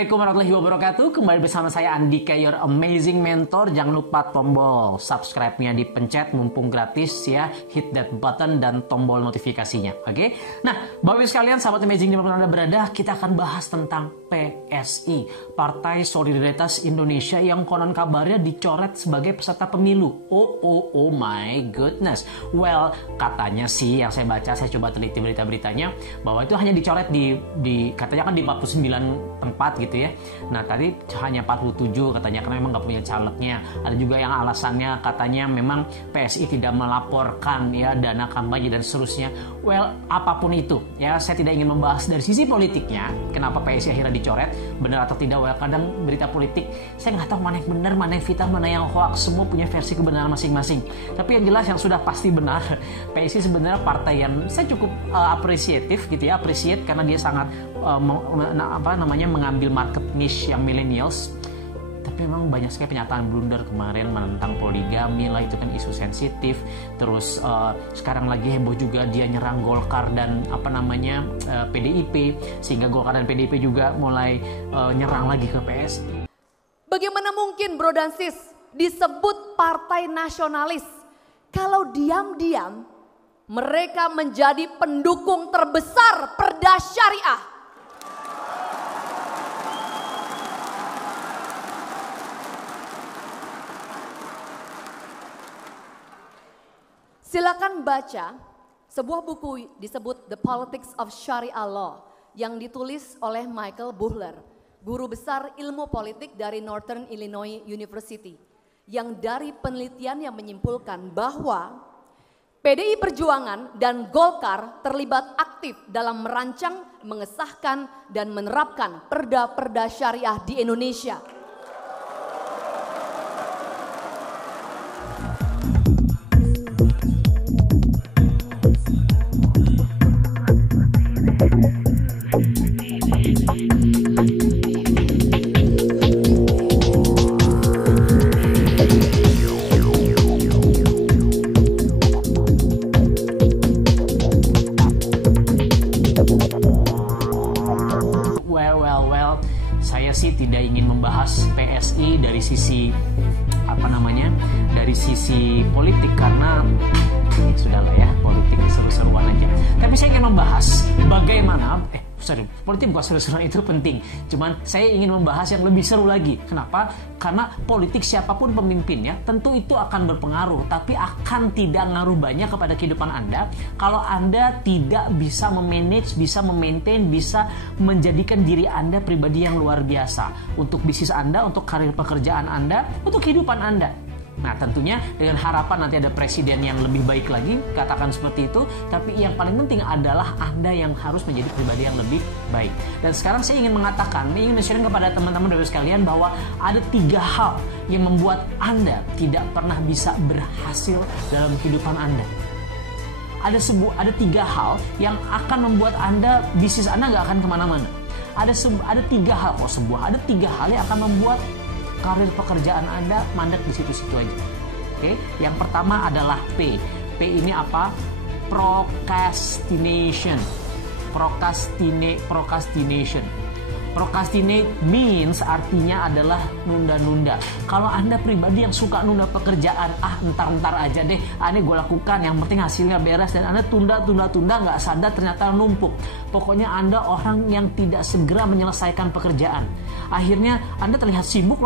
Assalamualaikum warahmatullahi wabarakatuh. Kembali bersama saya Andika, your amazing mentor. Jangan lupa tombol subscribe-nya dipencet mumpung gratis ya. Hit that button dan tombol notifikasinya. Oke? Nah, Bapak Ibu sekalian, sahabat amazing dimanapun Anda berada, kita akan bahas tentang PSI, Partai Solidaritas Indonesia, yang konon kabarnya dicoret sebagai peserta pemilu. Oh my goodness. Well, katanya sih yang saya baca, saya coba teliti berita-beritanya, bahwa itu hanya dicoret di katanya kan di 49 tempat gitu ya. Nah tadi hanya 47 katanya karena memang nggak punya calegnya. Ada juga yang alasannya katanya memang PSI tidak melaporkan ya dana kampanye dan seterusnya. Well, apapun itu ya, saya tidak ingin membahas dari sisi politiknya kenapa PSI akhirnya dicoret, benar atau tidak. Well, kadang berita politik saya nggak tahu mana yang benar, mana yang vital, mana yang hoax. Semua punya versi kebenaran masing-masing. Tapi yang jelas yang sudah pasti benar, PSI sebenarnya partai yang saya cukup apresiatif gitu ya, appreciate karena dia sangat mengambil market niche yang millennials. Tapi memang banyak sekali pernyataan blunder kemarin menentang poligami lah, itu kan isu sensitif. Terus sekarang lagi heboh juga dia nyerang Golkar dan PDIP, sehingga Golkar dan PDIP juga mulai nyerang lagi ke PSI. Bagaimana mungkin bro dan sis disebut partai nasionalis kalau diam-diam mereka menjadi pendukung terbesar Perda Syariah? Silakan baca sebuah buku disebut The Politics of Sharia Law yang ditulis oleh Michael Buhler, guru besar ilmu politik dari Northern Illinois University, yang dari penelitian yang menyimpulkan bahwa PDI Perjuangan dan Golkar terlibat aktif dalam merancang, mengesahkan, dan menerapkan perda-perda syariah di Indonesia. Saya sih tidak ingin membahas PSI dari sisi dari sisi politik karena sudahlah ya, politik seru-seruan aja. Tapi saya ingin membahas bagaimana politik bukan seru-seruan, itu penting. Cuman saya ingin membahas yang lebih seru lagi. Kenapa? Karena politik siapapun pemimpinnya tentu itu akan berpengaruh, tapi akan tidak ngaruh banyak kepada kehidupan Anda kalau Anda tidak bisa memanage, bisa memaintain, bisa menjadikan diri Anda pribadi yang luar biasa untuk bisnis Anda, untuk karir pekerjaan Anda, untuk kehidupan Anda. Nah tentunya dengan harapan nanti ada presiden yang lebih baik lagi, katakan seperti itu. Tapi yang paling penting adalah Anda yang harus menjadi pribadi yang lebih baik. Dan sekarang saya ingin men-sharing kepada teman-teman dari sekalian bahwa ada 3 hal yang membuat Anda tidak pernah bisa berhasil dalam kehidupan Anda. Ada 3 hal yang akan membuat bisnis Anda nggak akan kemana-mana. Ada 3 hal ada 3 hal yang akan membuat karir pekerjaan Anda mandek di situ-situ aja. Oke, yang pertama adalah P. P ini apa? Procrastination. Procrastinate means artinya adalah nunda-nunda. Kalau Anda pribadi yang suka nunda pekerjaan, entar aja deh, ini gue lakukan, yang penting hasilnya beres, dan Anda tunda, nggak sadar ternyata numpuk. Pokoknya Anda orang yang tidak segera menyelesaikan pekerjaan. Akhirnya Anda terlihat sibuk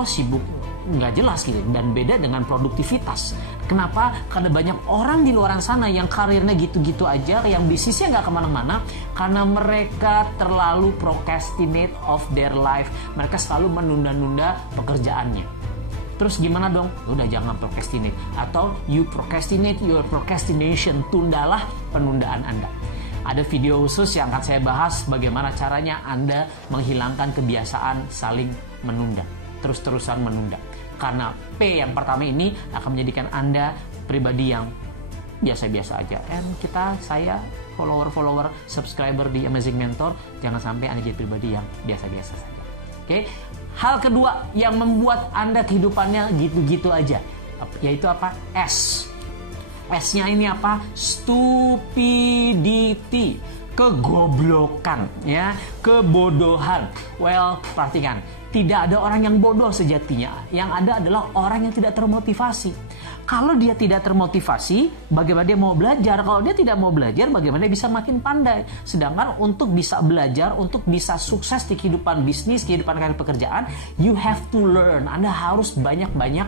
nggak jelas gitu, dan beda dengan produktivitas. Kenapa? Karena banyak orang di luar sana yang karirnya gitu-gitu aja, yang bisnisnya nggak kemana-mana, karena mereka terlalu procrastinate of their life. Mereka selalu menunda-nunda pekerjaannya. Terus gimana dong? Udah jangan procrastinate, atau you procrastinate your procrastination. Tundalah penundaan Anda. Ada video khusus yang akan saya bahas bagaimana caranya Anda menghilangkan kebiasaan saling menunda, terus-terusan menunda. Karena P yang pertama ini akan menjadikan Anda pribadi yang biasa-biasa aja. Saya follower, subscriber di Amazing Mentor, jangan sampai Anda jadi pribadi yang biasa-biasa saja. Oke? Hal kedua yang membuat Anda kehidupannya gitu-gitu aja, yaitu apa? S. S-nya ini apa? Stupidity. kegoblokan, ya, kebodohan. Well, perhatikan, tidak ada orang yang bodoh sejatinya. Yang ada adalah orang yang tidak termotivasi. Kalau dia tidak termotivasi, bagaimana dia mau belajar? Kalau dia tidak mau belajar, bagaimana dia bisa makin pandai? Sedangkan untuk bisa belajar, untuk bisa sukses di kehidupan bisnis, kehidupan karir pekerjaan, you have to learn. Anda harus banyak-banyak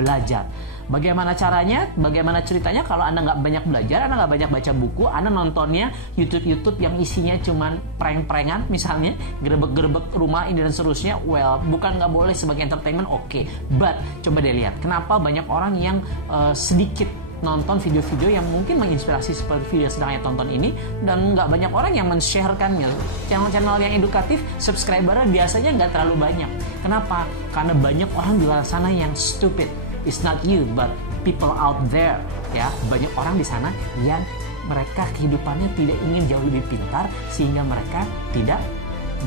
belajar. Bagaimana caranya? Bagaimana ceritanya? Kalau Anda nggak banyak belajar, Anda nggak banyak baca buku, Anda nontonnya YouTube yang isinya cuman prank-prankan, misalnya gerebek-gerebek rumah ini dan seterusnya. Well, bukan nggak boleh sebagai entertainment, oke. But coba deh lihat, kenapa banyak orang yang sedikit nonton video-video yang mungkin menginspirasi seperti video yang sedang saya tonton ini, dan nggak banyak orang yang men-sharekannya. Channel-channel yang edukatif, subscribernya biasanya nggak terlalu banyak. Kenapa? Karena banyak orang di luar sana yang stupid. It's not you, but people out there. Ya, banyak orang di sana yang mereka kehidupannya tidak ingin jauh lebih pintar, sehingga mereka tidak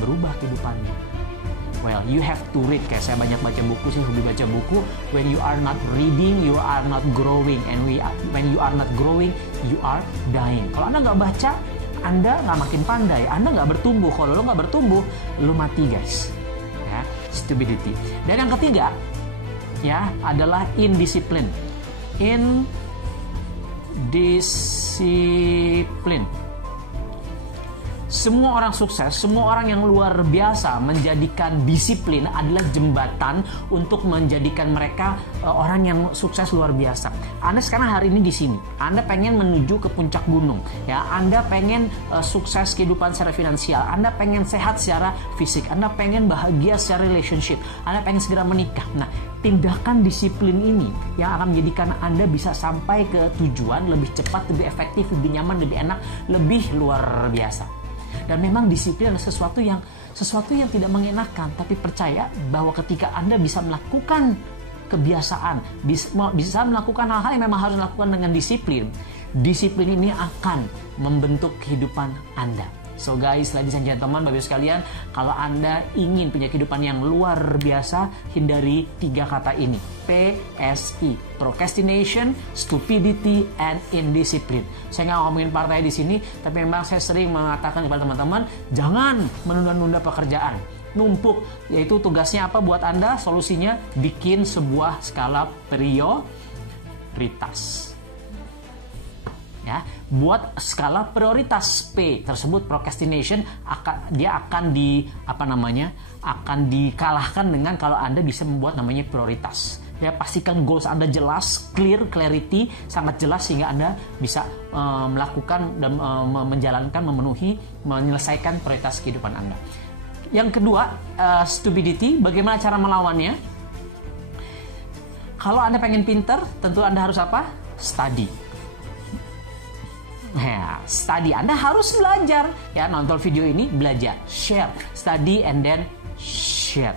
berubah kehidupannya. Well, you have to read. Kayak saya banyak baca buku, saya hobi baca buku. When you are not reading, you are not growing. And when you are not growing, you are dying. Kalau Anda nggak baca, Anda nggak makin pandai. Anda nggak bertumbuh. Kalau lo nggak bertumbuh, lo mati, guys. Ya, stupidity. Dan yang ketiga, ya, adalah indisiplin. Indisiplin. Semua orang sukses, semua orang yang luar biasa menjadikan disiplin adalah jembatan untuk menjadikan mereka orang yang sukses luar biasa. Anda sekarang hari ini di sini, Anda pengen menuju ke puncak gunung, ya. Anda pengen sukses kehidupan secara finansial, Anda pengen sehat secara fisik, Anda pengen bahagia secara relationship, Anda pengen segera menikah. Nah, tindakan disiplin ini yang akan menjadikan Anda bisa sampai ke tujuan lebih cepat, lebih efektif, lebih nyaman, lebih enak, lebih luar biasa. Dan memang disiplin adalah sesuatu yang tidak mengenakan, tapi percaya bahwa ketika Anda bisa melakukan kebiasaan, bisa melakukan hal-hal yang memang harus dilakukan dengan disiplin, disiplin ini akan membentuk kehidupan Anda. So guys, ladies and gentlemen, Bapak Ibu sekalian, kalau Anda ingin punya kehidupan yang luar biasa, hindari 3 kata ini. PSI, procrastination, stupidity, and indiscipline. Saya nggak ngomongin partai di sini, tapi memang saya sering mengatakan kepada teman-teman, jangan menunda-nunda pekerjaan. Numpuk, yaitu tugasnya apa buat Anda? Solusinya, bikin sebuah skala prioritas. Ya, buat skala prioritas P tersebut, procrastination akan dikalahkan dengan kalau Anda bisa membuat namanya prioritas. Ya, pastikan goals Anda jelas, clarity sangat jelas, sehingga Anda bisa melakukan dan menjalankan, menyelesaikan prioritas kehidupan Anda. Yang kedua, stupidity. Bagaimana cara melawannya? Kalau Anda pengen pinter, tentu Anda harus apa? Study. Ya, study. Anda harus belajar. Ya, nonton video ini, belajar, share, study and then share.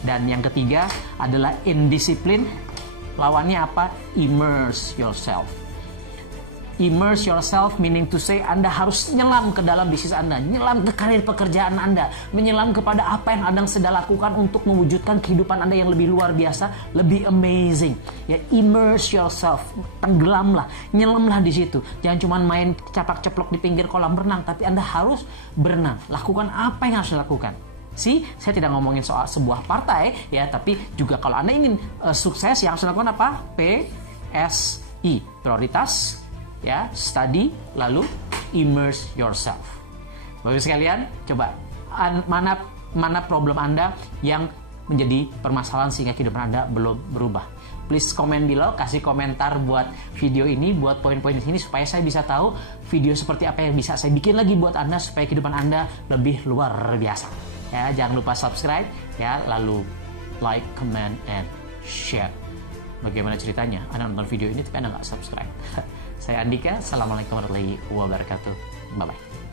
Dan yang ketiga adalah indiscipline. Lawannya apa? Immerse yourself. Immerse yourself meaning to say Anda harus nyelam ke dalam bisnis Anda, nyelam ke karir pekerjaan Anda, menyelam kepada apa yang Anda sedang lakukan untuk mewujudkan kehidupan Anda yang lebih luar biasa, lebih amazing. Ya, immerse yourself, tenggelamlah, nyelamlah di situ. Jangan cuma main capak-ceplok di pinggir kolam renang, tapi Anda harus berenang. Lakukan apa yang harus dilakukan. Saya tidak ngomongin soal sebuah partai, ya, tapi juga kalau Anda ingin sukses, yang harus dilakukan apa? PSI, prioritas. Ya, study, lalu immerse yourself. Bapak sekalian, coba mana problem Anda yang menjadi permasalahan sehingga kehidupan Anda belum berubah. Please comment below, kasih komentar buat video ini, buat poin-poin di sini, supaya saya bisa tahu video seperti apa yang bisa saya bikin lagi buat Anda supaya kehidupan Anda lebih luar biasa. Ya, jangan lupa subscribe, ya, lalu like, comment, and share. Bagaimana ceritanya? Anda nonton video ini tapi Anda nggak subscribe. Saya Andika, Assalamualaikum warahmatullahi wabarakatuh. Bye-bye.